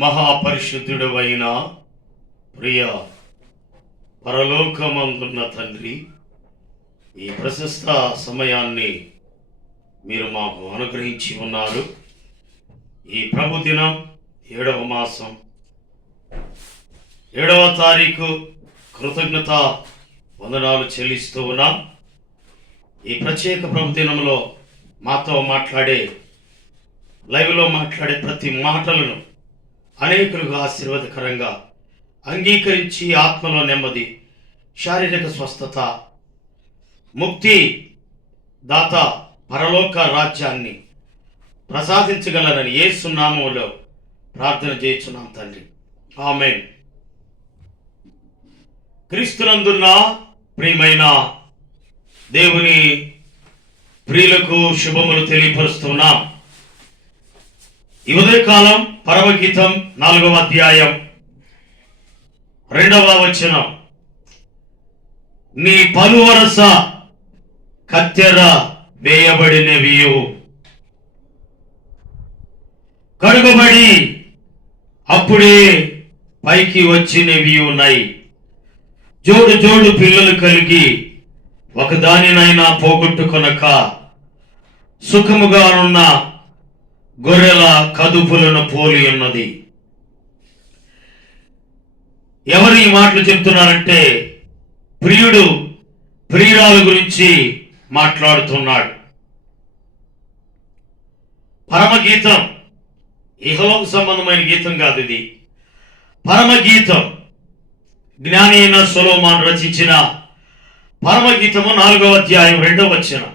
మహాపరిశుద్ధుడవైన ప్రియ పరలోకమందున్న తండ్రి, ఈ ప్రశస్త సమయాన్ని మీరు మాకు అనుగ్రహించి ఉన్నారు. ఈ ప్రభు దినం 7వ మాసం 7వ తారీఖు కృతజ్ఞత వందనాలు చెల్లిస్తూ ఉన్నాం. ఈ ప్రత్యేక ప్రభు దినంలో మాతో మాట్లాడే, లైవ్లో మాట్లాడే ప్రతి మాటలను అనేకులుగా ఆశీర్వాదకరంగా అంగీకరించి ఆత్మలో నెమ్మది, శారీరక స్వస్థత, ముక్తి దాత పరలోక రాజ్యాన్ని ప్రసాదించగలరని యేసు నామములో ప్రార్థన చేయుచున్నాం తండ్రి, ఆమేన్. క్రీస్తునందున్న ప్రియమైన దేవుని ప్రియులకు శుభములు తెలియపరుస్తున్నాం. ఈ ఉదయకాలం పరమగీతం 4వ అధ్యాయం 2వ వచనం, నీ పలువరస కత్తెర వేయబడినవియు, కడుగబడి అప్పుడే పైకి వచ్చినవి ఉన్నాయి. జోడు జోడు పిల్లలు కలిగి ఒకదానినైనా పోగొట్టుకొనక సుఖముగానున్న గొర్రెల కదుపులను పోలి ఉన్నది. ఎవరు ఈ మాటలు చెప్తున్నారంటే ప్రియుడు ప్రియురాలు గురించి మాట్లాడుతున్నాడు. పరమగీతం ఇహలోక సంబంధమైన గీతం కాదు, ఇది పరమగీతం. జ్ఞాని అయిన సొలొమోను రచించిన పరమగీతము 4వ అధ్యాయం 2వ వచనం,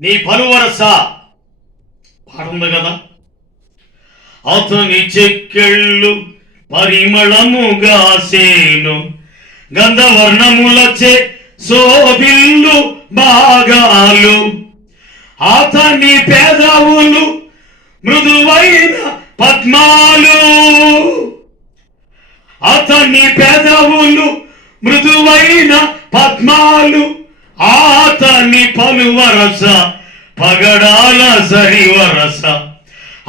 నీ పలువరస పాడుంది కదా, అతని చెక్కెళ్ళు పరిమళముగా సేను, గంధవర్ణములచే శోభిల్లు భాగాలు, అతని పెదవులు మృదువైన పద్మాలు, అతని పెదవులు మృదువైన పద్మాలు, అతని పలువరస పగడాల సరివరస,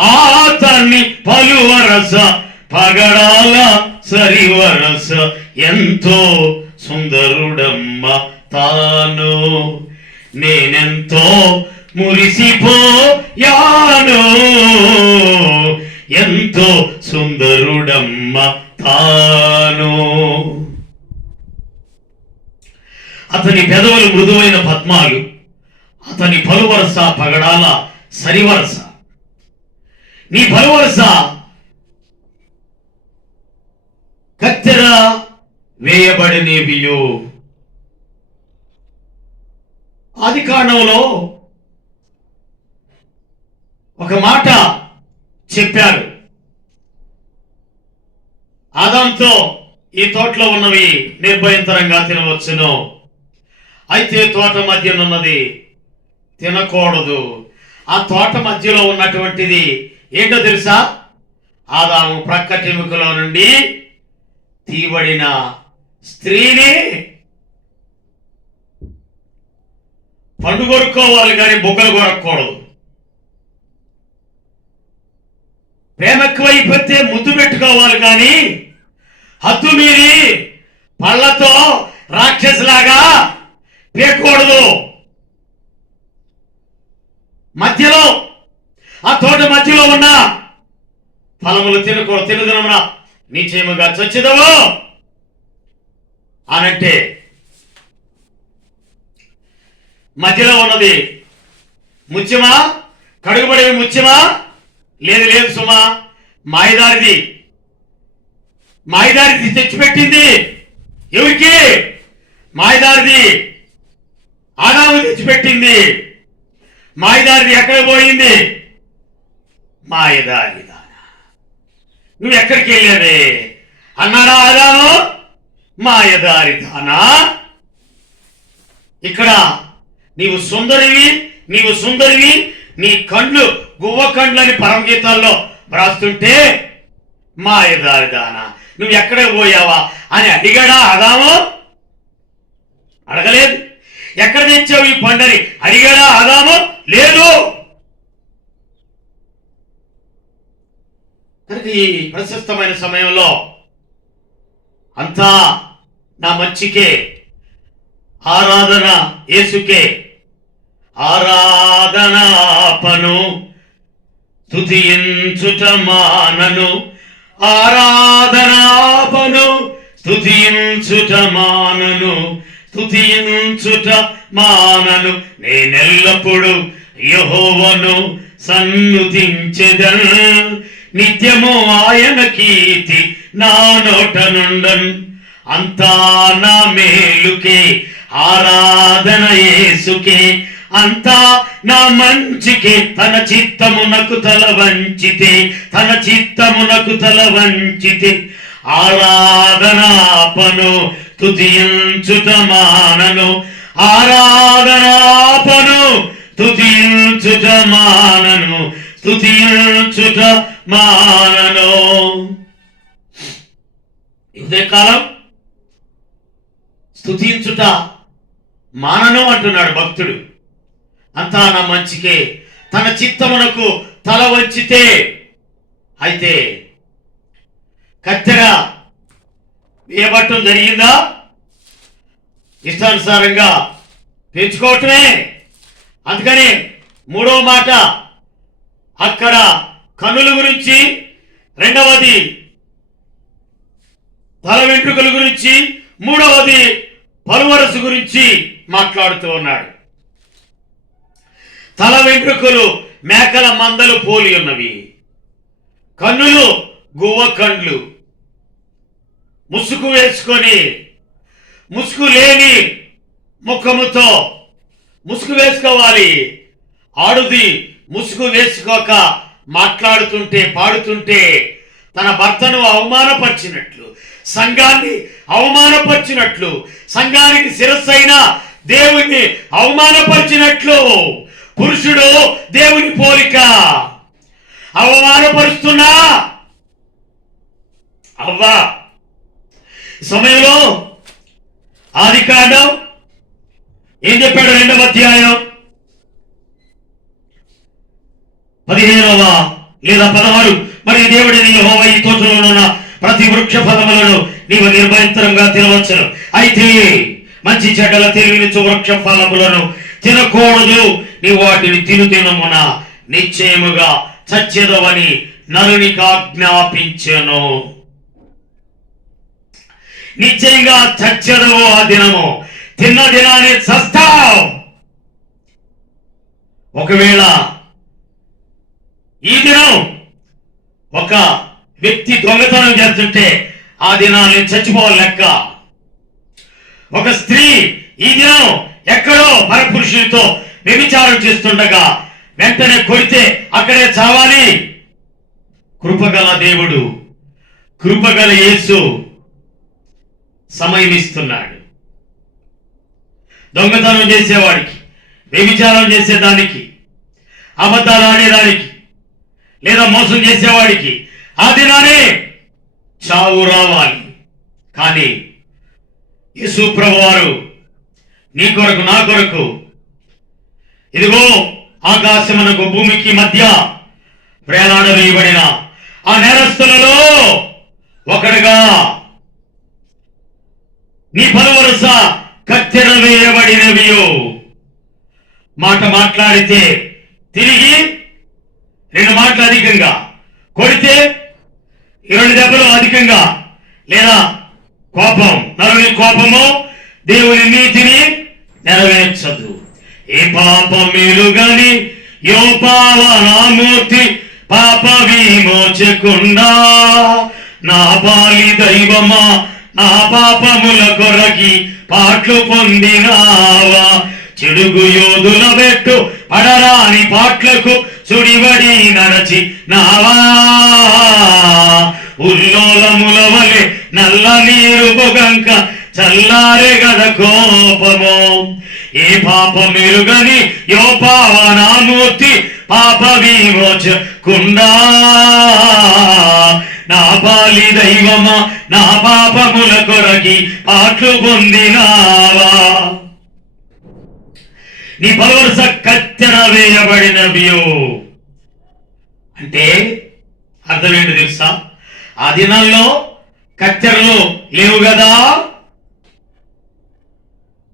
అతని పలువరస పగడాల సరివరస, ఎంతో సుందరుడమ్మ తాను, నేనెంతో మురిసిపోయాను, ఎంతో సుందరుడమ్మ తాను. అతని పెదవులు మృదువైన పద్మాలు, అతని పలువరస పగడాల సరివరస. నీ పలువరస కత్తెర వేయబడినవియు. ఆది కాండంలో ఒక మాట చెప్పారు, ఆదాంతో ఈ తోటలో ఉన్నవి నిర్భయంతరంగా తినవచ్చును, అయితే తోట మధ్యనున్నది తినకూడదు. ఆ తోట మధ్యలో ఉన్నటువంటిది ఏంటో తెలుసా? ఆదాము ప్రక్కటెముకలో నుండి తీయబడిన స్త్రీని పండు కొరుక్కోవాలి కానీ బుగ్గలు కొరక్కూడదు. ప్రేమ ఎక్కువైపోతే ముద్దు పెట్టుకోవాలి కానీ హద్దు మీరి పళ్ళతో రాక్షసులాగా పేకూడదు. మధ్యలో ఆ తోట మధ్యలో ఉన్న ఫలములు తినకూడదు, తినదనమున నీచేముగా చచ్చిదవు అనంటే మధ్యలో ఉన్నది ముత్యమా, కడుగుబడేవి ముత్యమా? లేదు లేదు సుమా, మాయదారిది. మాయదారిది తెచ్చిపెట్టింది ఎవరికి? మాయదారిది ఆదాము తెచ్చిపెట్టింది. మాయదారిది ఎక్కడ పోయింది? మాయదారి దానా, నువ్వు ఎక్కడికి వెళ్ళావే అన్నాడా ఆదాము? మాయదారి దానా, ఇక్కడ నీవు సుందరివి, నీవు సుందరివి, నీ కళ్ళు గువ్వ కండ్లని పరమగీతాల్లో వ్రాస్తుంటే మాయదారి దానా నువ్వు ఎక్కడ పోయావా అని అడిగాడా ఆదాము? అడగలేదు. ఎక్కడ తెచ్చావు ఈ పండని అడిగాడా ఆదాము? లేదు. ఈ ప్రశస్తమైన సమయంలో అంతా నా మంచికే, ఆరాధన యేసుకే, ఆరాధనాపను స్తుతించుట మానను, ఆరాధనాపను స్తుతించుట మానను, స్తుతించుట మానను. నేనెల్లప్పుడు యెహోవాను సన్నుతించెదను, నిత్యము ఆయన కీర్తి నా నోట నుండన్. అంతా నా మేలుకే, ఆరాధన యేసుకే, అంతా నా మంచికే. తన చిత్తమునకు తల వంచితే, తన చిత్తమునకు తల వంచితే, ఆరాధనాపను స్తుతించుట మానను, ఆరాధనాపను స్తుతించుట మానను, స్తుతించుట మానను. ఉదయకాలం స్తుతించుట మానను అంటున్నాడు భక్తుడు. అంతా నా మంచికే, తన చిత్తమునకు తల వంచితే. అయితే కత్తెర వేయబట్టం జరిగిందా? ఇష్టానుసారంగా పెంచుకోవటమే. అందుకని మూడో మాట అక్కడ కన్నుల గురించి, రెండవది తల వెంట్రుకల గురించి, మూడవది పలువరసు గురించి మాట్లాడుతూ ఉన్నాడు. తల వెంట్రుకలు మేకల మందలు పోలి ఉన్నవి, కన్నులు గువ్వ కండ్లు. ముసుగు వేసుకొని, ముసుగు లేని ముఖముతో ముసుగు వేసుకోవాలి. ఆడుది ముసుగు వేసుకోక మాట్లాడుతుంటే, పాడుతుంటే తన భర్తను అవమానపరిచినట్లు, సంఘాన్ని అవమానపరిచినట్లు, సంఘానికి శిరస్సైన దేవుణ్ణి అవమానపరిచినట్లు. పురుషుడు దేవుని పోలిక. అవమానపరుస్తున్నా అవ్వా సమయంలో ఆదికాండం ఏం చెప్పాడు? 2వ అధ్యాయం 15వ లేదా 16. మరి దేవుడిని యెహోవా ఈ తోటలో ఉన్న ప్రతి వృక్ష ఫలములను నీవు నిర్భయంతరంగా తినవచ్చును, అయితే మంచి చెడ్డల తెలివినిచ్చు వృక్ష ఫలములను తినకూడదు. నీ వాటిని తినుమున నిశ్చయముగా చచ్చెదవని నరునికి ఆజ్ఞాపించెను. నిశ్చయంగా చచ్చెదవు. ఆ దినము తిన్న దినాన్ని చస్తావు. ఒకవేళ ఈ దినం ఒక వ్యక్తి దొంగతనం చేస్తుంటే ఆ దినాన్ని చచ్చిపోవాలి లెక్క. ఒక స్త్రీ ఈ దినం ఎక్కడో పరపురుషులతో వ్యభిచారం చేస్తుండగా వెంటనే కొడితే అక్కడే చావాలి. కృపగల దేవుడు, కృపగల యేసు సమయం ఇస్తున్నాడు. దొంగతనం చేసేవాడికి, వ్యభిచారం చేసేదానికి, అబద్ధాలు ఆడేదానికి లేదా మోసం చేసేవాడికి ఆ దినానే చావు రావాలి. కానీ యేసు ప్రభువారు నీ కొరకు, నా కొరకు, ఇదిగో ఆకాశమునకు భూమికి మధ్య వేలాడవేయబడిన ఆ నేరస్తులలో ఒకడుగా నీ పలువరుస కత్తెర వేయబడినవియో. మాట మాట్లాడితే తిరిగి 2 మాటలు అధికంగా, కొడితే 2 దెబ్బలు అధికంగా, లేదా కోపం, నరుని కోపము దేవుని నీతిని నెరవేర్చదు. ఏ పాప మేలు గాని యో పావనామూర్తి పాప విమోచకుండా, నా పాలి దైవమా నా పాపముల కొరకి పాట్లు పొందినావా. చెడుగు యోధుల పెట్టు పడరాని పాట్లకు సుడివడి నడచి నావా. ఉల్లోలముల వలె నల్ల నీరు పొగంక చల్లారే గద కోపము. ఏ పాప మెరుగని యో పావనామూర్తి పాప విమోచకుండా, నా పాలి దైవమా నా పాపముల కొరకి పాట్లు పొందినావా. నీ పలువరుస కత్తెర వేయబడినవియో అంటే అర్థం ఏంటి తెలుసా? ఆ దినాల్లో కత్తెరలు లేవు కదా,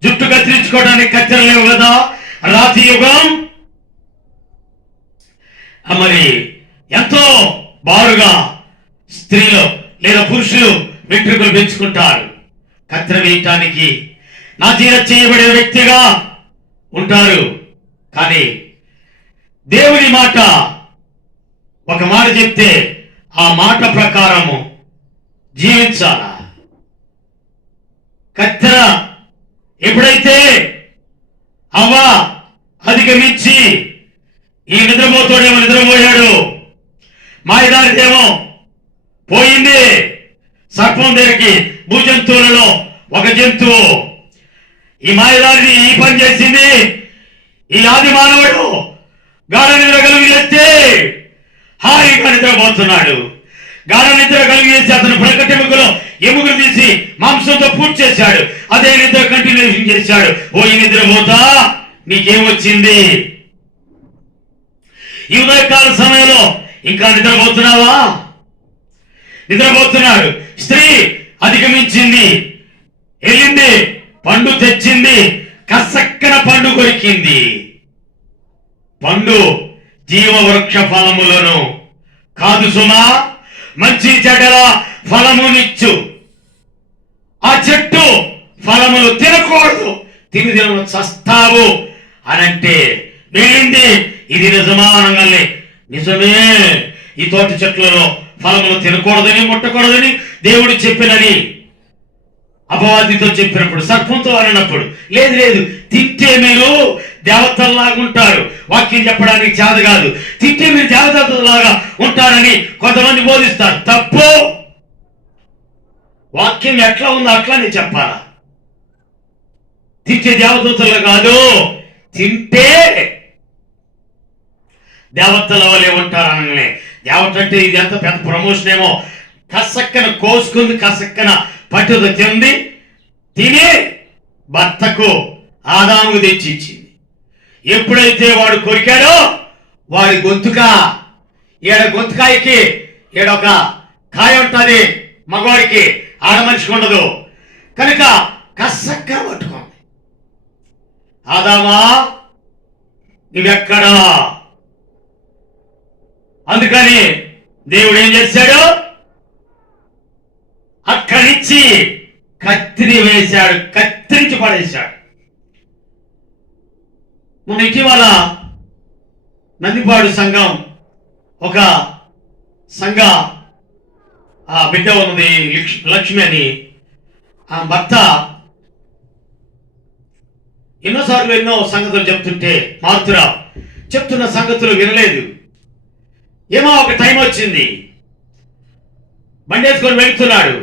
జుట్టు కత్తిరించుకోవడానికి కత్తెరలు లేవు కదా, రాతి యుగం. మరి ఎంతో బారుగా స్త్రీలు లేదా పురుషులు వెంట్రుకలు పెంచుకుంటారు. కత్తెర వేయటానికి నాజీర చేయబడిన వ్యక్తిగా ఉంటారు. కానీ దేవుని మాట ఒక మాట చెప్తే ఆ మాట ప్రకారము జీవించాలా. కత్తెర ఎప్పుడైతే అవ్వ అధిగమించి ఈ నిద్రపోతాడేమో నిద్రపోయాడు, మాయదారిదేమో పోయింది. సర్పం దగ్గరికి భూజంతువులలో ఒక జంతువు ఈ మాయదారిని ఈ పని చేసింది. ఈ ఆది మానవుడు గాఢ నిద్ర కలిగి చేస్తే హాయిగా నిద్రపోతున్నాడు. గాఢ నిద్ర కలిగి చేసి అతను ప్రకటెముకలో ఎముకలు తీసి మాంసంతో పూర్తి చేశాడు. అదే నిద్ర కంటిన్యూషన్ చేశాడు. ఓ ఈ నిద్రపోతా నీకేమొచ్చింది? ఈ ఉదయకాల సమయంలో ఇంకా నిద్రపోతున్నావా? నిద్రపోతున్నాడు. స్త్రీ అధిగమించింది, వెళ్ళింది, పండు తెచ్చింది, కసక్కన పండు కొరికింది. పండు జీవవృక్ష ఫలములను కాదు సుమా, మంచి చెడ్డల ఫలమునిచ్చు. ఆ చెట్టు ఫలములు తినకూడదు, తిని చస్తావు అనంటే వెళ్ళింది. ఇది నిజమా అనగానే నిజమే, ఈ తోట చెట్లలో ఫలములు తినకూడదని ముట్టకూడదని దేవుడు చెప్పినని అపవాదితో చెప్పినప్పుడు, సర్పంతో అన్నప్పుడు లేదు లేదు తింటే మీరు దేవతల్లాగుంటారు, వాక్యం చెప్పడానికి చేత కాదు, తింటే మీరు దేవతలాగా ఉంటారని కొంతమంది బోధిస్తారు. తప్పు. వాక్యం ఎట్లా ఉందో అట్లానే చెప్పాలా. తింటే దేవదూతలు కాదు, తింటే దేవతల వలె ఉంటారనగానే దేవత అంటే ఇది ఎంత పెద్ద ప్రమోషన్ ఏమో. కసక్కన కోసుకుంది, కసక్కన పట్టుద తింది, తిని భర్తకు ఆదాము తెచ్చి ఇచ్చింది. ఎప్పుడైతే వాడు కొరికాడో వాడి గొంతుకాయకి ఈడొక కాయ ఉంటుంది, మగవాడికి ఆడ మనిషికి ఉండదు కనుక కసక్కన పట్టుకోండి. ఆదామా నువ్వెక్కడా? అందుకని దేవుడు ఏం చేశాడు? అక్కడి నుంచి కత్తిరి వేశాడు, కత్తిరించి పడేశాడు. మన ఇటీవల నందిపాడు సంఘం ఒక సంఘ బిడ్డ ఉన్నది, లక్ష్మి అని. ఆ భర్త ఎన్నోసార్లు ఎన్నో సంగతులు చెప్తుంటే మారుతురా చెప్తున్న సంగతులు వినలేదు. ఏమో ఒక టైం వచ్చింది, బండేసుకొని వెళుతున్నాడు.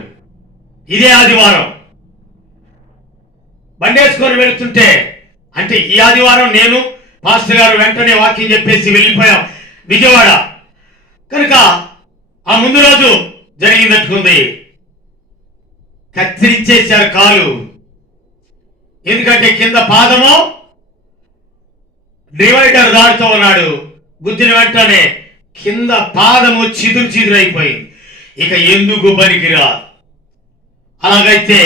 ఇదే ఆదివారం బండేసుకొని వెళుతుంటే, అంటే ఈ ఆదివారం నేను పాస్టర్ గారు వెంటనే వాక్యం చెప్పేసి వెళ్ళిపోయాం విజయవాడ. కనుక ఆ ముందు రోజు జరిగిందట్టుకుంది, కత్తిరించేశారు కాలు. ఎందుకంటే కింద పాదము డివైడర్ దాడుతూ ఉన్నాడు, గుద్దిన వెంటనే కింద పాదము చిదురు అయిపోయింది. ఇక ఎందుకు పనికిరా. అలాగైతే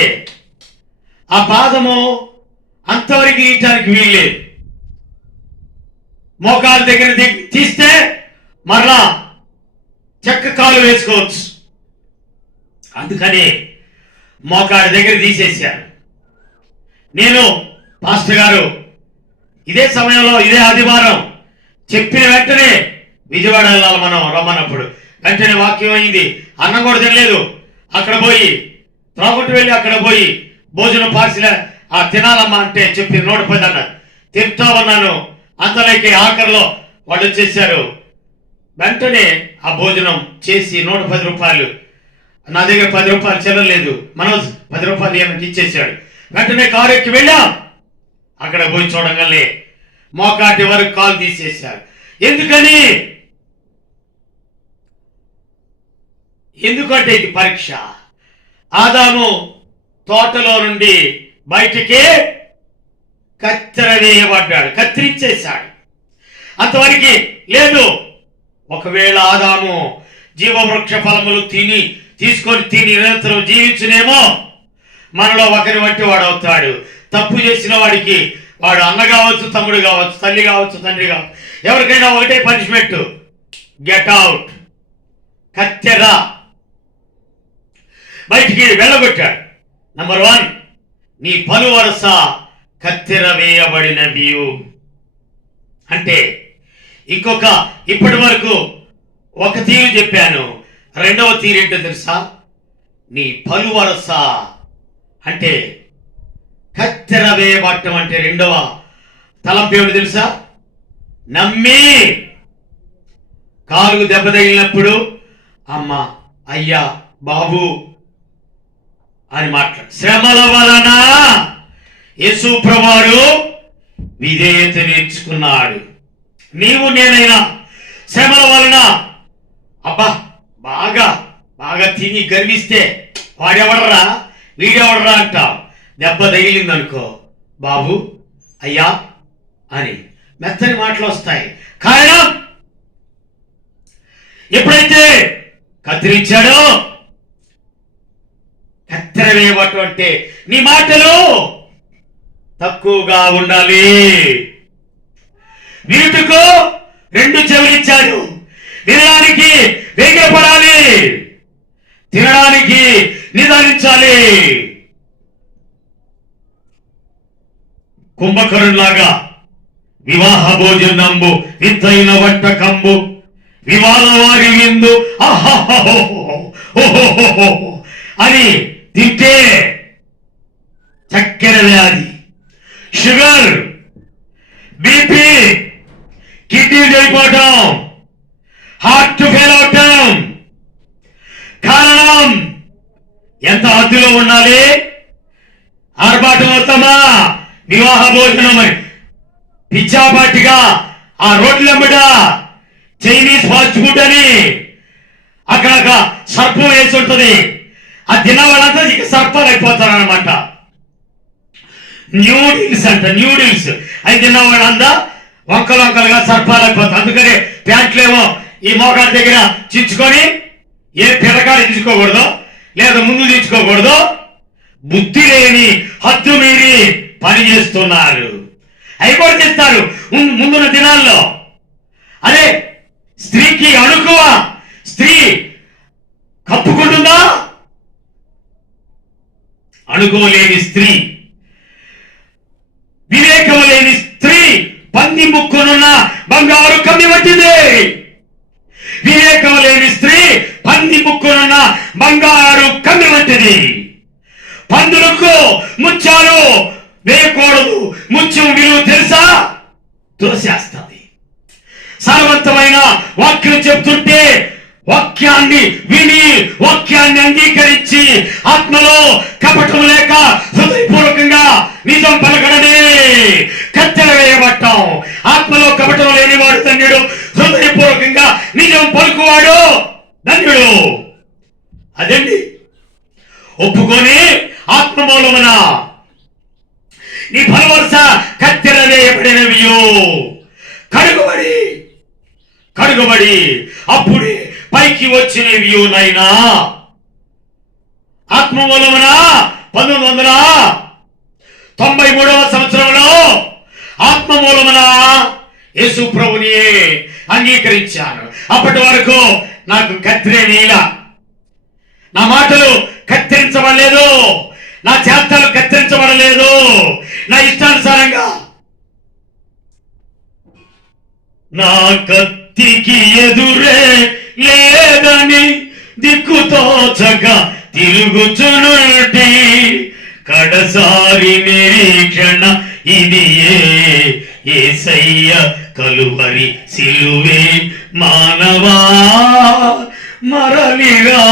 ఆ పాదము అంతవరకు తీయటానికి వీల్లేదు. మోకాలు దగ్గర తీస్తే మరలా చెక్క కాలు వేసుకోవచ్చు. అందుకని మోకాడి దగ్గర తీసేశారు. నేను పాస్టర్ గారు ఇదే సమయంలో ఇదే ఆదివారం చెప్పిన వెంటనే విజయవాడ వెళ్ళాలి మనం రమ్మన్నప్పుడు వెంటనే వాక్యం అయింది. అన్నం కూడా తినలేదు. అక్కడ పోయి త్రాగుట్టు వెళ్ళి అక్కడ పోయి భోజనం పార్సిల తినాలమ్మా అంటే చెప్పి 110 అన్నారు. తింటామన్నాను. అంతలోకి ఆఖరిలో వాళ్ళు వచ్చేసారు. వెంటనే ఆ భోజనం చేసి 110 రూపాయలు, నా దగ్గర 10 రూపాయలు చెల్లలేదు, మనోజ్ 10 రూపాయలు ఏమైనా ఇచ్చేసాడు. వెంటనే కారు ఎక్కి వెళ్ళాం. అక్కడ పోయి చూడగానే మోకాటి వరకు కాలు తీసేశారు. ఎందుకంటే ఇది పరీక్ష. ఆదాము తోటలో నుండి బయటికి కత్తెర వేయబడ్డాడు, కత్తిరించేశాడు. అంతవరకు లేదు. ఒకవేళ ఆదాము జీవవృక్ష ఫలములు తిని తీసుకొని తిని నిరంతరం జీవించునేమో మనలో ఒకరి వంటి వాడు అవుతాడు. తప్పు చేసిన వాడికి వాడు అన్న కావచ్చు, తమ్ముడు కావచ్చు, తల్లి కావచ్చు, తండ్రి కావచ్చు, ఎవరికైనా ఒకటే పనిష్మెంట్, గెట్ అవుట్, కత్తెర, బయటికి వెళ్ళగొట్టాడు. నంబర్ 1, నీ పలు వరస కత్తెర వేయబడినవి. అంటే ఇంకొక ఇప్పటి వరకు ఒక తీరు చెప్పాను, రెండవ తీరు ఏంటో తెలుసా? నీ పలు వరస అంటే కత్తెర వేయబట్టం అంటే రెండవ తలంపు ఏమిటి తెలుసా? నమ్మి కాలుకు దెబ్బ తగిలినప్పుడు అమ్మ, అయ్యా, బాబు అని మాట్లాడు. శ్రమల వలన యేసు ప్రభువారు విధేయత నేర్చుకున్నాడు. నీవు నేనైనా శ్రమల వలన అబ్బా బాగా బాగా తిని గర్విస్తే వాడెవడరా వీడెవడరా అంటావు. దెబ్బ తగిలిందనుకో, బాబు, అయ్యా అని మెత్తని మాటలు వస్తాయి. కారణం ఎప్పుడైతే కత్తిరించాడో, కత్తెర వేయబట్టు అంటే నీ మాటలు తక్కువగా ఉండాలి. వీటుకు 2 చెవులిచ్చాడు, వినడానికి వేగపడాలి, తినడానికి నిదానించాలి. కుంభకరులాగా వివాహ భోజనంబు వింతైన వంటకంబు వివాహ వారి విందు అని తింటే చక్కెర వ్యాధి, షుగర్, బీపీ, కిడ్నీ అయిపోవటం, హార్ట్ ఫెయిల్ అవటం. కారణం ఎంత అద్దులో ఉండాలి? ఆర్భాటం అవుతామా? వివాహ భోజనం అని పిచ్చాపాటిగా ఆ రోడ్లెంబడ చైనీస్ ఫాస్ట్ ఫుడ్ అని అక్కడ సర్పం వేసి ఉంటుంది. ఆ తినవాళ్ళంతా ఇక సర్పాలు అయిపోతారు అనమాట. న్యూడిల్స్ అంట, న్యూడిల్స్ అవి తిన్నవాళ్ళంతా వంకలుగా సర్పాలు అయిపోతారు. అందుకని ప్యాంట్లేమో ఈ మోకాళ్ళ దగ్గర చించుకొని ఏ పిల్లకాడ తీసుకోకూడదు, లేదా ముందు తీసుకోకూడదు. బుద్ధి లేని హద్దు మీరి పని చేస్తున్నారు. అవి కూడా చేస్తారు ముందున్న దినాల్లో. అదే స్త్రీకి అణుకువ, స్త్రీ కప్పుకుంటుందా? అణుకోలేని స్త్రీ, వివేకం లేని స్త్రీ పంది ముక్కునున్న బంగారు కమ్మి వంటిది. వివేకం లేని స్త్రీ పంది ముక్కునున్న బంగారు కమ్మి వంటిది. పందులకు ముత్యాలు వేయకూడదు. ముత్యం విలువ తెలుసా? తులసేస్తుంది. సారవంతమైన వాక్యం చెప్తుంటే వాక్యాన్ని విని వాక్యాన్ని అంగీకరించి ఆత్మలో కపటం లేక హృదయపూర్వకంగా నిజం పలకడమే కత్తెర వేయబట్టం. ఆత్మలో కపటం లేనివాడు ధన్యుడు, హృదయపూర్వకంగా నిజం పలుకువాడు ధన్యుడు. అదండి ఒప్పుకొని ఆత్మమూలమున నీ ఫలవరుస కత్తెర వేయబడినవియో కడుగబడి అప్పుడే పైకి వచ్చినవియో నైనా. ఆత్మమూలమున 1993వ సంవత్సరంలో ఆత్మమూలమున యేసు ప్రభుని అంగీకరించాను. అప్పటి వరకు నాకు కత్తెర నీలా, నా మాటలు కత్తిరించబడలేదు, నా చేతలు కత్తిరించబడలేదు. నా ఇష్టానుసారంగా నా కత్తికి ఎదురే లేదని దిక్కుతోచగా తిరుగుచునుంటి కడసారి నిరీక్షణ ఇది యేసయ్య కలువరి సిలువే మానవా మరలిరా.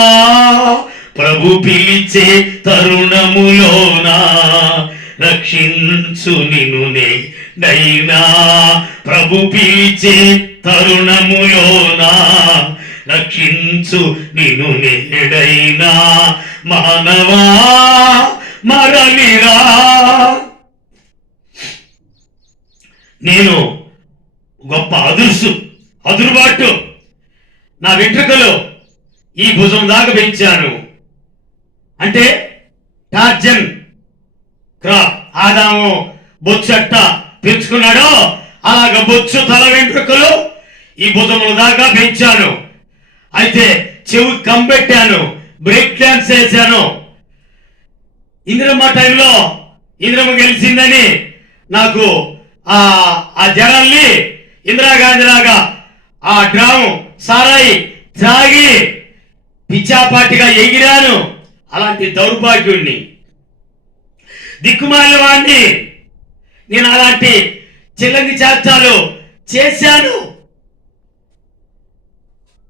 ప్రభు పిలిచే తరుణములోనా రక్షించు నిన్ను నేనైనా. ప్రభు పిలిచే తరుణములోనా రక్షించు నిన్ను నేడైనా. మానవా మరలిరా. నేను గొప్ప అదురుబాటు, నా వెంట్రుకలు ఈ భుజం దాకా పెంచాను. అంటే టార్జన్ క్రాప్ ఆదాము బొచ్చట్ట పెంచుకున్నాడో అలాగ బొచ్చు తల వెంట్రుకలు ఈ భుజముల దాకా పెంచాను. అయితే చెవి కంపెట్టాను, బ్రేక్ డాన్స్ చేశాను. ఇందిరమ్మ టైంలో ఇందిరమ్మ గెలిచిందని నాకు ఆ జనాల్ని ఇందిరాగాంధీ లాగా ఆ డ్రాము సారాయి త్రాగి పిచ్చాపాటిగా ఎగిరాను. అలాంటి దౌర్భాగ్యుణ్ణి, దిక్కుమాలిన వాడిని. నేను అలాంటి చిల్లంగి చేష్టాలు చేశాను.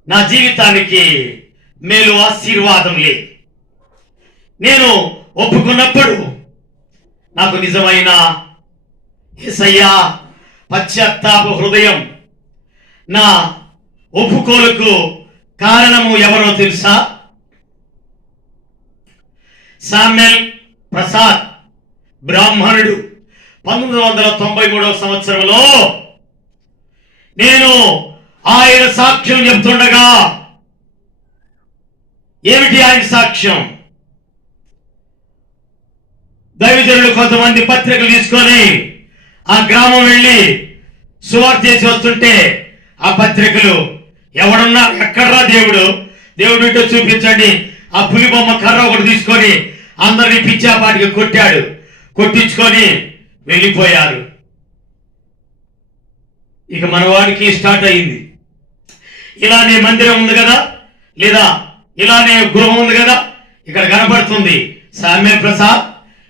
నా జీవితానికి మేలు ఆశీర్వాదం లేదు. నేను ఒప్పుకున్నప్పుడు నాకు నిజమైన యేసయ్యా పశ్చాత్తాప హృదయం. నా ఒప్పుకోలుకు కారణము ఎవరో తెలుసా? శామ్యూల్ ప్రసాద్ బ్రాహ్మణుడు 1993వ సంవత్సరంలో నేను ఆయన సాక్ష్యం చెప్తుండగా, ఏమిటి ఆయన సాక్ష్యం? దైవజనులు కొంతమంది పత్రికలు తీసుకొని ఆ గ్రామం వెళ్ళి సువార్త చేసి వస్తుంటే ఆ పత్రికలు ఎవడున్నా ఎక్కడ్రా దేవుడు, దేవుడు ఇటో చూపించండి, ఆ పులి బొమ్మ కర్ర ఒకటి తీసుకొని అందరినీ పిచ్చాపాటికి కొట్టాడు. కొట్టించుకొని వెళ్ళిపోయారు. ఇక మనవాడికి స్టార్ట్ అయింది. ఇలానే మందిరం ఉంది కదా, లేదా ఇలానే గృహం ఉంది కదా, ఇక్కడ కనపడుతుంది శామ్యూల్ ప్రసాద్,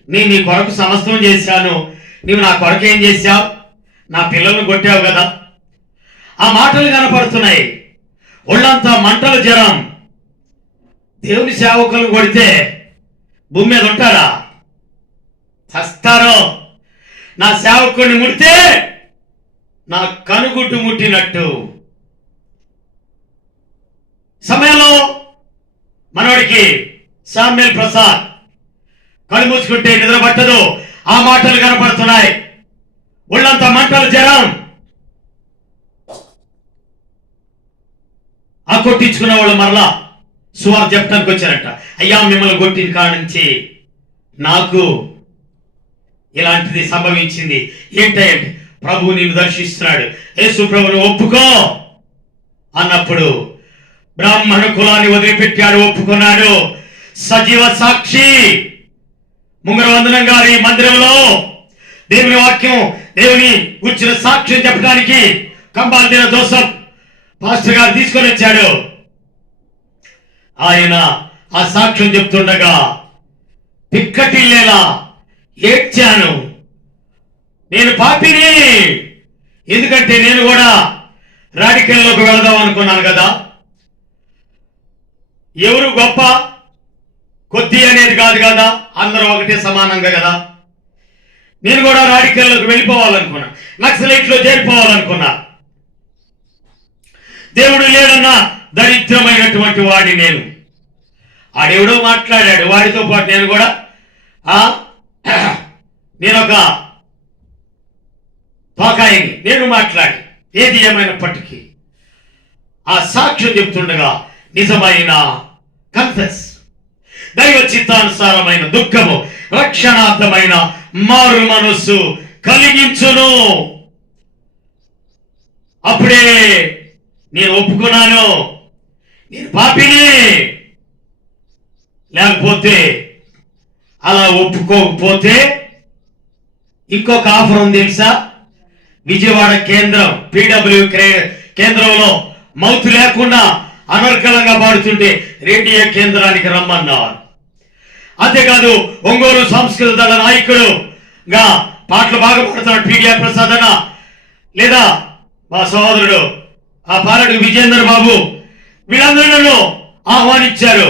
నేను నీ కొరకు సమస్తం చేశాను, నీవు నా కొరకు ఏం చేశావు? నా పిల్లలను కొట్టావు కదా. ఆ మాటలు కనపడుతున్నాయి. ఒళ్ళంతా మంటలు జ్వరం. దేవుని సేవకులను కొడితే భూమి మీద ఉంటారా? చస్తారో. నా సేవకుడిని ముడితే నా కనుగుడ్డు ముట్టినట్టు. సమయంలో మనవాడికి శామ్యూల్ ప్రసాద్ కళ్ళు మూసుకుంటే నిద్ర పట్టదు. ఆ మాటలు కనపడుతున్నాయి. ఒళ్ళంతా మంటలు జ్వరం. ఆ కొట్టించుకున్న వాళ్ళు మరలా సువార్త చెప్పడానికి వచ్చారంట. అయ్యా, మిమ్మల్ని కొట్టిన కాడ నుంచి నాకు ఇలాంటిది సంభవించింది. ఏంటంటే ప్రభు నిన్ను దర్శిస్తున్నాడు, యేసు ప్రభుని ఒప్పుకో అన్నప్పుడు బ్రాహ్మణ కులాన్ని వదిలిపెట్టాడు, ఒప్పుకున్నాడు. సజీవ సాక్షి. ముంగరవందనం గారి మందిరంలో దేవుని వాక్యం, దేవుని గురించిన సాక్ష్యం చెప్పడానికి కంబాల్దిన జోసఫ్ పాస్టర్ గారు తీసుకొని వచ్చాడు. ఆయన ఆ సాక్ష్యం చెప్తుండగా పిక్కటిల్లేలా ఏడ్చాను. నేను పాపిని, ఎందుకంటే నేను కూడా రాడికల్లోకి వెళదాం అనుకున్నాను కదా. ఎవరు గొప్ప కొద్ది అనేది కాదు కదా, అందరూ ఒకటే సమానంగా కదా. నేను కూడా రాడికల్లోకి వెళ్ళిపోవాలనుకున్నా, నక్సలైట్లో చేరిపోవాలనుకున్నా. దేవుడు లేడన్న దరిద్రమైనటువంటి వాడి నేను. ఆడెవడో మాట్లాడాడు, వాడితో పాటు నేను కూడా నేనొక తోకాయిని, నేను మాట్లాడి ఏది ఏమైనప్పటికీ ఆ సాక్ష్యం చెప్తుండగా నిజమైన కన్ఫెస్, దైవ చిత్తానుసారమైన దుఃఖము రక్షణార్థమైన మారు మనస్సు కలిగించును. అప్పుడే నేను ఒప్పుకున్నాను, నేను పాపిని. లేకపోతే అలా ఒప్పుకోకపోతే ఇంకొక ఆఫర్ ఉంది తెలుసా? విజయవాడ కేంద్రం PW కేంద్రంలో మౌతు లేకుండా అనర్గళంగా పాడుతుంటే రేడియో కేంద్రానికి రమ్మన్నారు. అంతేకాదు ఒంగోలు సంస్కృత దళ నాయకుడుగా పాటలు బాగా పాడుతున్నాడు PDR ప్రసాద్ అన్న, లేదా మా సహోదరుడు ఆ పాలడు విజేంద్ర బాబు, వీళ్ళందరూ నన్ను ఆహ్వానించారు.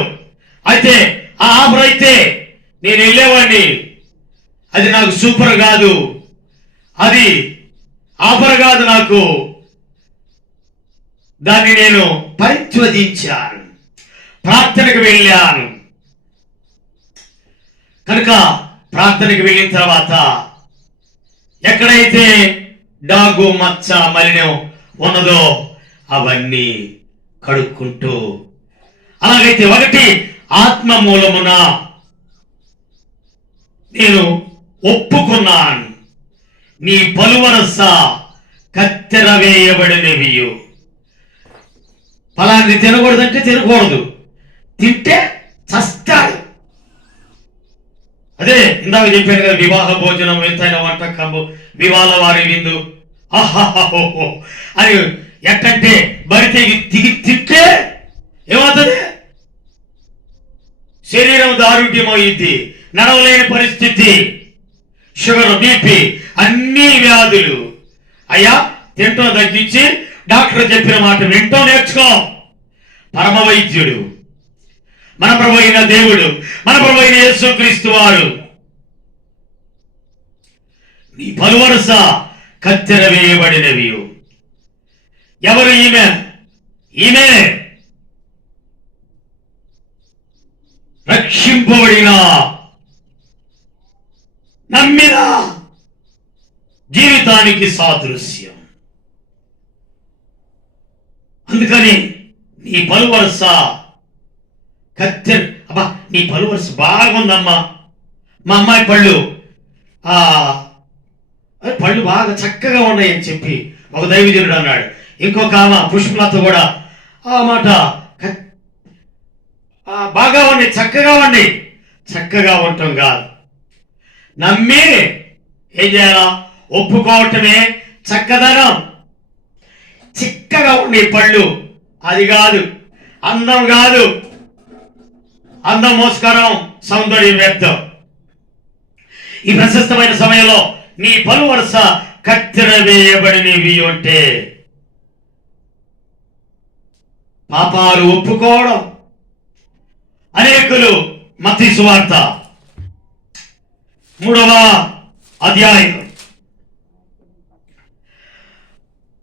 అయితే ఆ ఆఫర్ అయితే నేను వెళ్ళేవాడిని. అది నాకు సూపర్ కాదు, అది ఆఫర్ కాదు నాకు. దాన్ని నేను పరిత్వజించాను, ప్రార్థనకు వెళ్ళాను. కనుక ప్రార్థనకు వెళ్ళిన తర్వాత ఎక్కడైతే డాగు మచ్చ మలినం ఉన్నదో అవన్నీ కడుక్కుంటూ అలాగైతే ఒకటి, ఆత్మ మూలమున నేను ఒప్పుకున్నాను, నీ పలువరస కత్తెర వేయబడినవియు. ఫలాన్ని తినకూడదంటే తినకూడదు, తింటే చస్తాడు. అదే ఇందాక చెప్పాను కదా, వివాహ భోజనం, ఎంతైనా వంటకము, వివాహ వారి విందు, ఆహాహో అని ఎట్టంటే బరి దిగి తింటే ఏమవుతుంది? శరీరం దారుఢ్యమవుద్ది, నడవలేని పరిస్థితి, షుగర్, బీపీ, అన్ని వ్యాధులు. అయ్యా తింటూ తగ్గించి డాక్టర్ చెప్పిన మాట వింటూ నేర్చుకో. పరమ వైద్యుడు మన ప్రభు అయిన దేవుడు, మన ప్రభు అయిన యేసుక్రీస్తు వారు. నీ పలువరస కత్తెర వేయబడినవి. ఎవరు ఈమె? ఈమె రక్షింపబడిన, నమ్మిన జీవితానికి సాదృశ్యం. అందుకని నీ పలువరస కత్తెర, అబ్బా నీ పలువరస బాగుందమ్మా, మా అమ్మాయి పళ్ళు పళ్ళు బాగా చక్కగా ఉన్నాయని చెప్పి ఒక దైవజనుడు అన్నాడు. ఇంకొక ఆమె పుష్పలత కూడా ఆ మాట, బాగా ఉన్నాయి, చక్కగా ఉన్నాయి. చక్కగా ఉండటం కాదు, నమ్మి ఏం చేయాలా? ఒప్పుకోవటమే చక్కదనం. చిక్కగా ఉండే పళ్ళు అది కాదు, అందం కాదు. అందం మోస్కరం, సౌందర్యం వ్యర్థం. ఈ ప్రశస్తమైన సమయంలో నీ పలు వరుస కత్తెర వేయబడినవి అంటే పాపాలు ఒప్పుకోవడం. అనేకులు మత్తయి సువార్త 3వ అధ్యాయం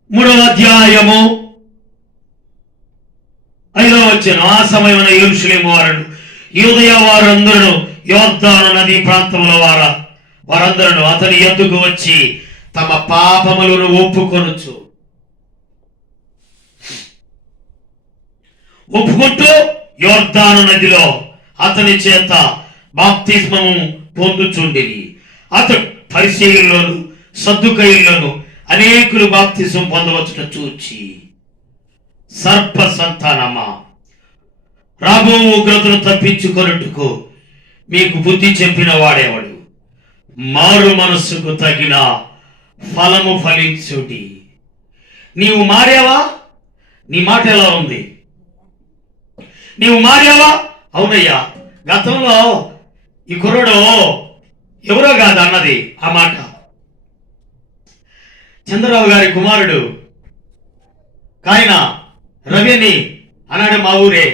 3వ అధ్యాయము 5వ వచనం, ఆ సమయమున యెరూషలేము వారును యూదయ వారందరూ యోర్దాను నది ప్రాంతంలో వారందరూ అతని యొద్దకు వచ్చి తమ పాపములను ఒప్పుకుంటూ యోర్దాను నదిలో అతని చేత బాప్తిస్మము పొందుచుండిరి. అతడు పరిసయ్యుల్లోను సద్దుకయ్యుల్లోను అనేకులు బాప్తిస్మం పొందవచ్చుట చూచి, సర్ప సంతానమా, రాబో ఉగ్రతను తప్పించుకొనుటకు మీకు బుద్ధి చెప్పిన వాడేవాడు? మారు మనస్సుకు తగిన ఫలము ఫలించుడి. నీవు మారావా? నీ మాట ఎలా ఉంది? నీవు మారావా? అవునయ్యా, గతంలో ఈ కుర్రడు ఎవరో కాదు అన్నది ఆ మాట. చంద్రరావు గారి కుమారుడు కాయన రవి అని అన్నాడు, మా ఊరే.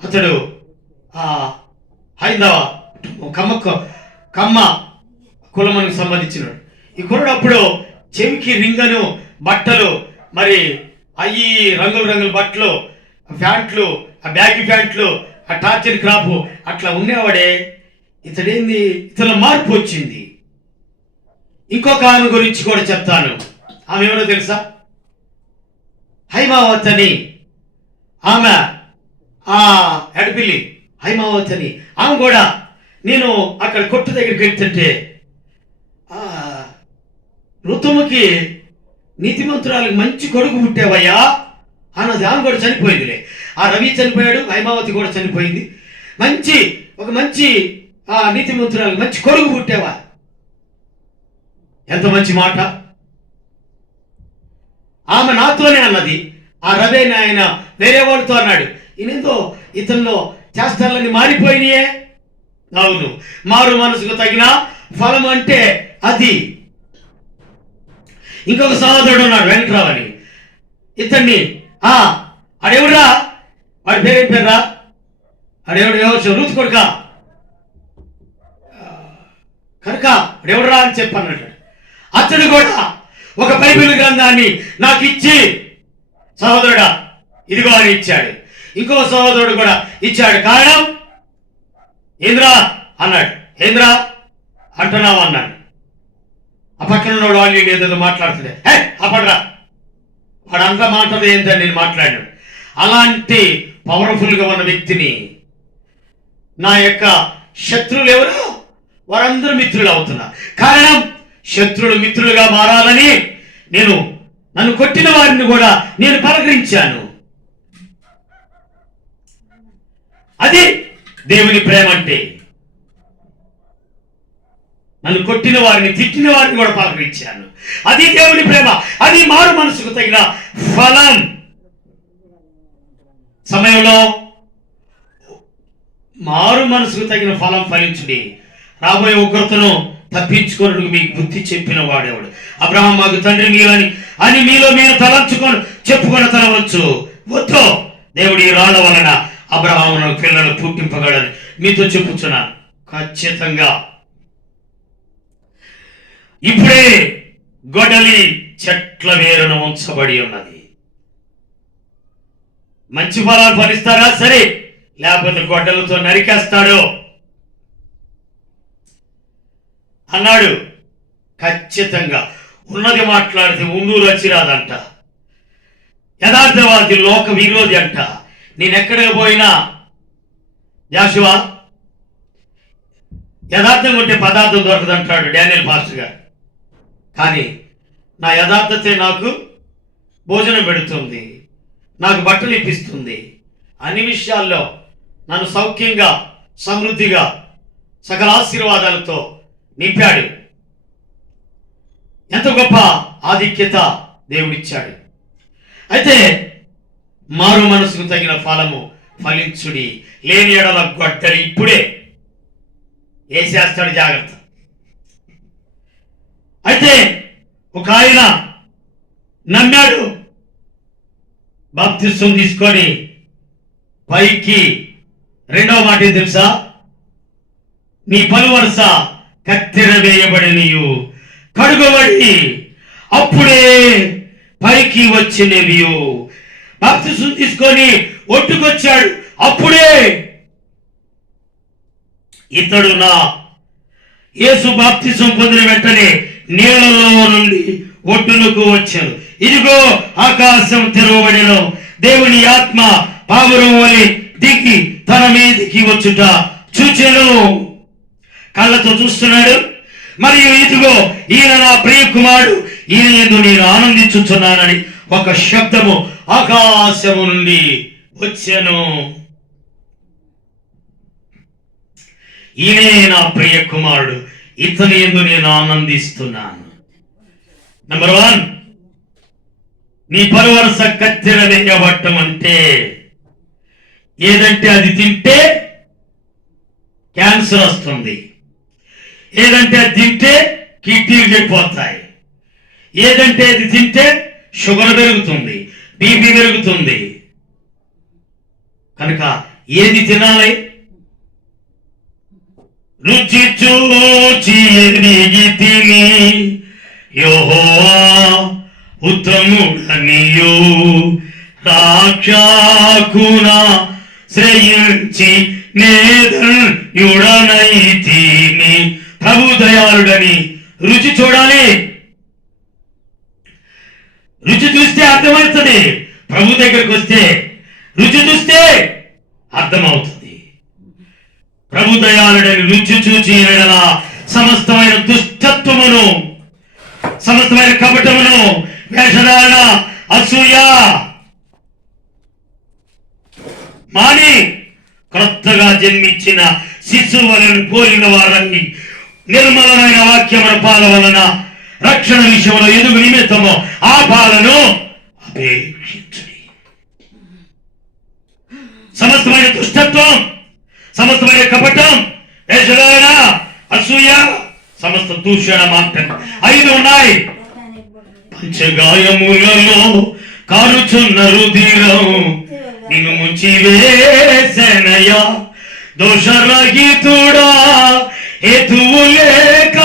అతడు హైందవ కమ్మ కులమునికి సంబంధించినాడు. ఈ కుర్రడు అప్పుడు చెవికి రింగను, బట్టలు, మరి అయ్యి రంగుల బట్టలు, ప్యాంట్లు, ఆ బ్యాగీ ప్యాంట్లు, ఆ టార్చర్ క్రాపు అట్లా ఉండేవాడే. ఇతడేంది, ఇతను మార్పు వచ్చింది. ఇంకొక ఆమె గురించి కూడా చెప్తాను. ఆమె ఎవరో తెలుసా? హైమావత్ అని ఆమె, ఎడపిల్లి హైమావత్ అని ఆమె కూడా. నేను అక్కడ కొట్టు దగ్గరికి వెళ్తుంటే ఋతుముకి నీతిమంతురాలకు మంచి కొడుకు పుట్టావయ్యా అన్నది. ఆమె కూడా చనిపోయిందిలే. ఆ రవి చనిపోయాడు, హైమావతి కూడా చనిపోయింది. ఒక మంచి నీతిమంతురాలకు మంచి కొడుకు పుట్టావా. ఎంత మంచి మాట. ఆమె నాతోనే అన్నది. ఆ రవి ఆయన వేరే వాళ్ళతో అన్నాడు. ఈయనేందో ఇతనిలో చేస్తాలని మారిపోయినాయే. అవును, మారు మనసుకు తగిన ఫలం అంటే అది. ఇంకొక సహోదరుడు ఉన్నాడు, వెంకట్రావు అని. ఇతన్ని అడెవడురా, వాడి పేరేం పేర్రా, అడెవడు రూతు కొడుక కనుక అడెవడురా అని చెప్పన్నాడు. అతడు కూడా ఒక బైబిల్ గ్రంథాన్ని నాకు ఇచ్చి, సహోదరుడా ఇదిగో అని ఇచ్చాడు. ఇంకో సహోదరుడు కూడా ఇచ్చాడు. కారణం ఏంద్రా అన్నాడు. ఏంద్రా అంటున్నావు అన్నాడు. ఆ పక్కన ఉన్నవాడు వాళ్ళు ఏదో మాట్లాడుతుండే, అప్పడ్రా వాడు అంతా మాట్లాడదు ఏంటని నేను మాట్లాడినాడు. అలాంటి పవర్ఫుల్గా ఉన్న వ్యక్తిని. నా యొక్క శత్రువులు ఎవరు? వారందరూ మిత్రులు అవుతున్నారు. కారణం, శత్రువులు మిత్రులుగా మారాలని నన్ను కొట్టిన వారిని కూడా నేను పలకరించాను. అది దేవుని ప్రేమ అంటే. నన్ను కొట్టిన వారిని, తిట్టిన వారిని కూడా పలకరించాను. అది దేవుని ప్రేమ. అది మారు మనసుకు తగిన ఫలం. సమయంలో మారు మనసుకు తగిన ఫలం ఫలించుడి. రాబోయే ఉగ్రతను తప్పించుకోవడానికి మీకు బుద్ధి చెప్పిన వాడేవాడు. అబ్రహాం మాకు తండ్రి అని మీలో మీరు తలంచుకొని చెప్పుకొని తలవచ్చు. వద్దు, దేవుడు ఈ రాళ్ల వలన అబ్రహామును పిల్లలు పుట్టింపగలని మీతో చెప్పుచున్నాను. ఖచ్చితంగా ఇప్పుడే గొడలి చెట్ల వేరున ఉంచబడి ఉన్నది. మంచి ఫలాలు ఫలిస్తారా? సరే, లేకపోతే గొడ్డలతో నరికేస్తాడు అన్నాడు. ఖచ్చితంగా ఉన్నది మాట్లాడితే ఉండూరు వచ్చిరాదంట. యథార్థవాది లోక విరోధి అంట. నేనెక్కడికి పోయినా జాషువా యథార్థంగా ఉంటే పదార్థం దొరకదంటాడు డానియల్ పాస్టర్ గారు. కానీ నా యథార్థతే నాకు భోజనం పెడుతుంది, నాకు బట్టలు ఇప్పిస్తుంది. అన్ని విషయాల్లో నన్ను సౌఖ్యంగా, సమృద్ధిగా, సకల ఆశీర్వాదాలతో నింపాడు. ఎంత గొప్ప ఆధిక్యత దేవుడిచ్చాడు. అయితే మారు మనసుకు తగిన ఫలము ఫలించుడి, లేని ఎడల గొడ్డలి ఇప్పుడే వేసేస్తాడు. జాగ్రత్త. అయితే ఒక ఆయన నమ్మాడు, బాప్తిస్మం తీసుకొని పైకి రెండవ మాట తెలుసా? నీ పలువరస కత్తెర వేయబడినయు కడుగబడి అప్పుడే పైకి వచ్చినవియు. బాప్తిస్మం తీసుకొని ఒట్టుకొచ్చాడు. అప్పుడే ఇతడు నా యేసు బాప్తిస్మం పొందిన వెంటనే నీళ్లలో నుండి ఒడ్డునకు వచ్చాను. ఇదిగో ఆకాశం తెరవబడెను, దేవుని ఆత్మ పావురం వలె దిగి తన మీదికి వచ్చుట చూచెను. కళ్ళతో చూస్తున్నాడు. మరియు ఇదిగో ఈయన నా ప్రియ కుమారుడు, ఈయన యందు నేను ఆనందించుచున్నానని ఒక శబ్దము ఆకాశము నుండి వచ్చాను. ఈయనే నా ప్రియ కుమారుడు, ఇతని యందు నేను ఆనందిస్తున్నాను. నంబర్ 1, నీ పలువరస కత్తెర వేయబట్టం అంటే ఏదంటే అది తింటే క్యాన్సర్ వస్తుంది, ఏదంటే అది తింటే కిడ్నీలు చెడిపోతాయి, ఏదంటే అది తింటే షుగర్ పెరుగుతుంది, బీపీ పెరుగుతుంది. కనుక ఏది తినాలి? రుచి చూచి ఎరిగి తిని యెహోవా ఉత్తముడనియు రాక్షకున శ్రయించి నేదయుడనైతిని. ప్రభు దయాళుడని రుచి చూడాలి. రుచి చూస్తే అర్థమవుతుంది. ప్రభు దగ్గరికి వస్తే రుచి చూస్తే అర్థమవుతుంది. ప్రభు దయాళుడని రుచి చూచి సమస్తమైన దుష్టత్వమును, సమస్తమైన కపటమును, వేషధారణ, అసూయ మాని క్రొత్తగా జన్మించిన శిశువులను పోలిన వారిని నిర్మలమైన వాక్యముల పాల వలన రక్షణ విషయంలో ఎదుగు నిమిత్తము ఆ పాలను అపేక్షించుడి. సమస్తమైన దుష్టత్వం, సమస్తమైన కపటం, వేషధారణ, అసూయ, సమస్త దూషణ మాత్రం 5 ఉన్నాయి. పంచగాయములలో కారుచున్న రుధిరం నిన్ను ముంచి వేసెనయ్యా. దోషరహితుడా హేతువు లేక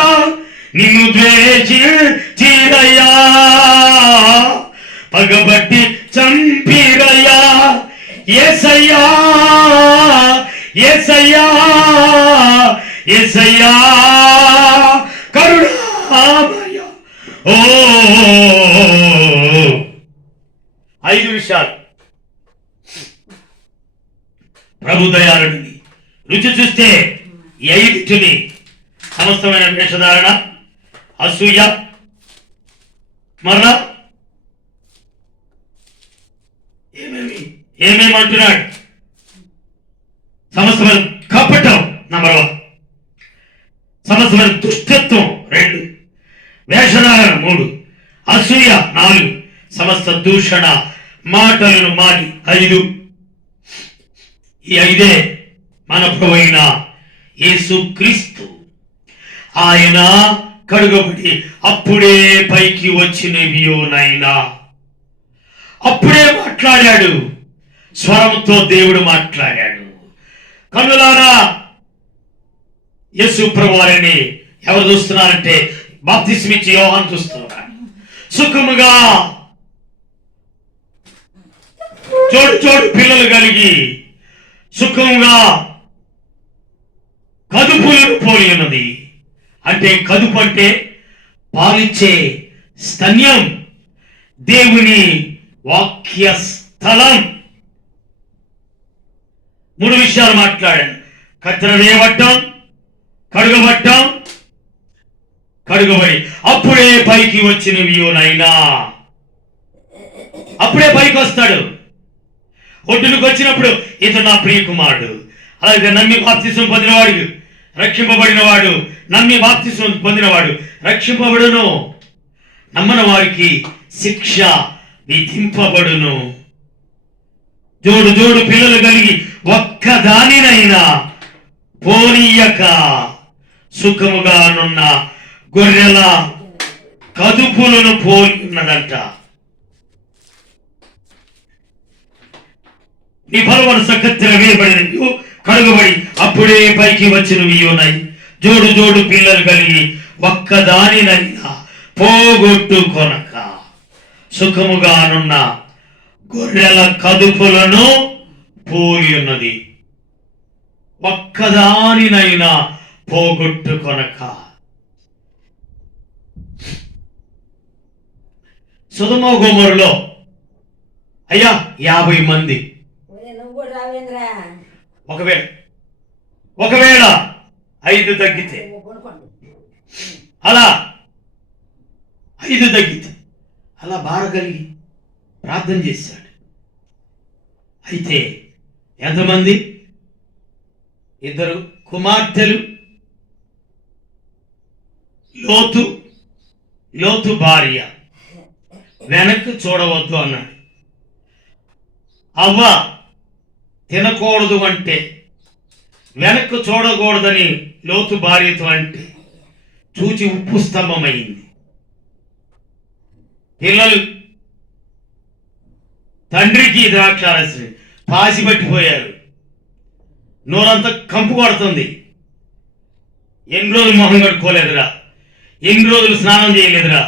నిన్ను ద్వేషించిరయ్యా. పగబట్టి చంపిరయ్యా. యేసయ్యా, యేసయ్యా, యేసయ్యా కరుణామయ. ఓ 5 విషయాలు. ప్రభు దయాళుడిని. రుచి చూస్తే ఈ ఐదింటిని సమస్తమైన వేషధారణ, అసూయ, మరలా ఏమేమి అంటున్నాడు? సమస్తమైన కపటం నంబర్ 1, సమస్తమైన దుష్టత్వం 2, వేషధారణ 3, అసూయ 4, సమస్త దూషణ మాటలను మాని 5. ఈ 5 మన ప్రభువైన యేసుక్రీస్తు. ఆయన కడుగబడి అప్పుడే పైకి వచ్చినవియోనైనా అప్పుడే మాట్లాడాడు. స్వరంతో దేవుడు మాట్లాడాడు. కన్నులారా యేసు ప్రభువారిని ఎవరు చూస్తున్నారంటే బాప్తిస్మిచ్చి యోహాను చూస్తున్నారు. సుఖముగా చోడు పిల్లలు కలిగి సుఖముగా కదుపులను పోలి ఉన్నది. అంటే కదుపు అంటే పాలిచ్చే స్తన్యం, దేవుని వాక్య స్థలం. 3 విషయాలు మాట్లాడాను. కత్తెర వేయబట్టం, కడుగబట్టం, కడుగబడి అప్పుడే పైకి వచ్చినవియోనైనా. అప్పుడే పైకి వస్తాడు. ఒడ్డునికి వచ్చినప్పుడు ఇతను నా ప్రియ కుమారుడు. అలాగే నమ్మి బాప్తిసం పొందినవాడు రక్షింపబడినవాడు, నమ్మి బాప్తిసం పొందినవాడు రక్షింపబడును, నమ్మని వారికి శిక్ష విధింపబడును. జోడు పిల్లలు కలిగి ఒక్కదానినైనా పోనీయక సుఖముగానున్న గొర్రెల కదుపులను పోలి ఉన్నదంట. నీ బలవరుస కత్తెర వేయబడినవి కడుగబడి అప్పుడే పైకి వచ్చినవియోనై జోడు పిల్లలు కలిగి ఒక్కదానినైనా పోగొట్టుకొనక సుఖముగానున్న గొర్రెల కదుపులను పోలి ఉన్నది. ఒక్కదానినైనా పోగొట్టుకొనక. సొదొమ గొమొరలో అయ్యా 50 మంది. ఒకవేళ 5 తగ్గితే, అలా 5 తగ్గితే అలా బారగలిగి ప్రార్థన చేశాడు. అయితే ఎంతమంది? 2 కుమార్తెలు, లోతు భార్య. వెనక్కి చూడవద్దు అన్నాడు. అవ్వ తినకూడదు అంటే వెనక్కు చూడకూడదని లోతు భార్యతో అంటే చూచి ఉప్పు స్తంభమైంది. పిల్లలు తండ్రికి ద్రాక్షారసిని పాసి పట్టిపోయారు. నోరంతా కంపు కొడుతుంది. ఎన్ని రోజులు మొహం కట్టుకోలేదురా, ఎన్ని రోజులు స్నానం చేయలేదురా,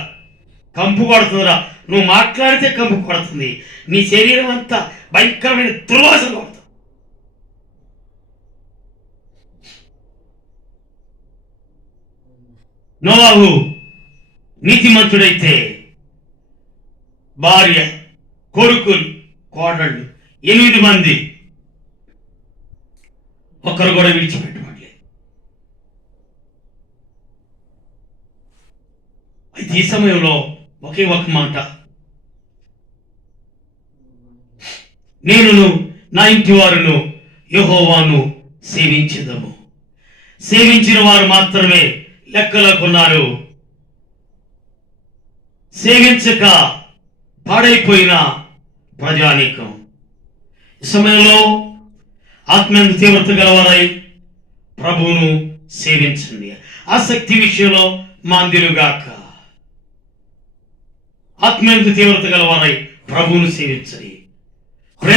కంపు కొడుతుందిరా. నువ్వు మాట్లాడితే కంపు కొడుతుంది. నీ శరీరం అంతా భయంకరమైన దుర్వాసన కొడుతుంది. నోవాహు నీతిమంతుడైతే భార్య, కొడుకులు, కోడళ్ళు 8 మంది ఒక్కరు కూడా విడిచిపెట్టబడలేదు. అయితే ఈ సమయంలో ఒకే ఒక మాట, నేనును నా ఇంటి వారును యెహోవాను సేవించెదము. సేవించిన వారు మాత్రమే లెక్కలకున్నారు. సేవించక పాడైపోయిన ప్రజానీకం. ఈ సమయంలో ఆత్మీయ తీవ్రత గలవారై ప్రభువును సేవించండి. ఆసక్తి విషయంలో మాందిరుగాక. ఆత్మీయ తీవ్రత గలవారై ప్రభువును సేవించండి.